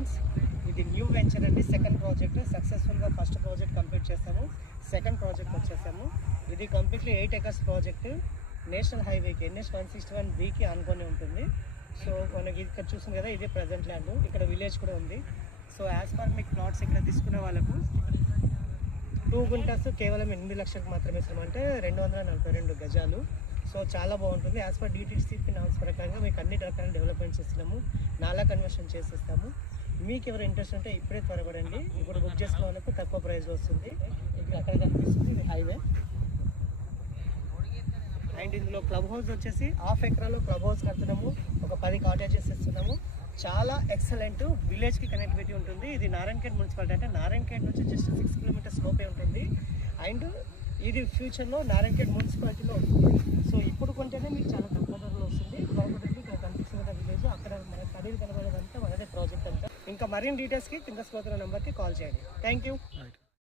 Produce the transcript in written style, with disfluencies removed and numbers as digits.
Forms. ఇది new venture అండి, second project. సక్సెస్ఫుల్గా ఫస్ట్ ప్రాజెక్ట్ కంప్లీట్ చేస్తాము, సెకండ్ ప్రాజెక్ట్ వచ్చేసాము. ఇది కంప్లీట్లీ 8 acres ప్రాజెక్ట్. నేషనల్ హైవేకి NH-161Bకి ఆనుకొని ఉంటుంది. సో మనకి ఇక్కడ చూసాం కదా, ఇదే ప్రజెంట్ ల్యాండ్. ఇక్కడ విలేజ్ కూడా ఉంది. సో యాజ్ పర్ మీకు ప్లాట్స్ ఇక్కడ తీసుకునే వాళ్ళకు 2 గుంటాస్ కేవలం 8 లక్షలకు మాత్రమే ఇస్తాం, అంటే 242 గజాలు. సో చాలా బాగుంటుంది. యాజ్ పర్ DTCP నామ్స్ ప్రకారంగా మీకు అన్ని రకాల డెవలప్మెంట్స్ ఇస్తున్నాము, నాలా కన్వర్షన్ చేసేస్తాము. మీకు ఎవరు ఇంట్రెస్ట్ ఉంటే ఇప్పుడే త్వరపడండి. ఇప్పుడు బుక్ చేసుకునే వాళ్ళకు తక్కువ ప్రైస్ వస్తుంది. ఇక్కడ అక్కడ కనిపిస్తుంది, ఇది హైవే. అండ్ ఇందులో క్లబ్ హౌస్ వచ్చేసి 1/2 ఎకరాలో క్లబ్ హౌస్ కడుతున్నాము, ఒక 10 కాటేజెస్ ఇస్తున్నాము. చాలా ఎక్సలెంట్, విలేజ్కి కనెక్టివిటీ ఉంటుంది. ఇది నారాయణఖేడ్ మున్సిపాలిటీ, అంటే నారాయణఖేడ్ నుంచి జస్ట్ 6 kilometers లోపే ఉంటుంది. అండ్ ఇది ఫ్యూచర్లో నారాయణఖేడ్ మున్సిపాలిటీలో ఉంటుంది. సో ఇప్పుడు కొంటేనే మీకు చాలా తక్కువ ధరలో వస్తుంది. కాబట్టి ఇక్కడ కనిపిస్తున్న విలేజ్, అక్కడ మన కడీలు కనబడేదంతా మనదే ప్రాజెక్ట్ అంతా. ఇంకా మరిన్ని డీటెయిల్స్కి కింద స్పోతున్న నెంబర్కి కాల్ చేయండి. Thank you.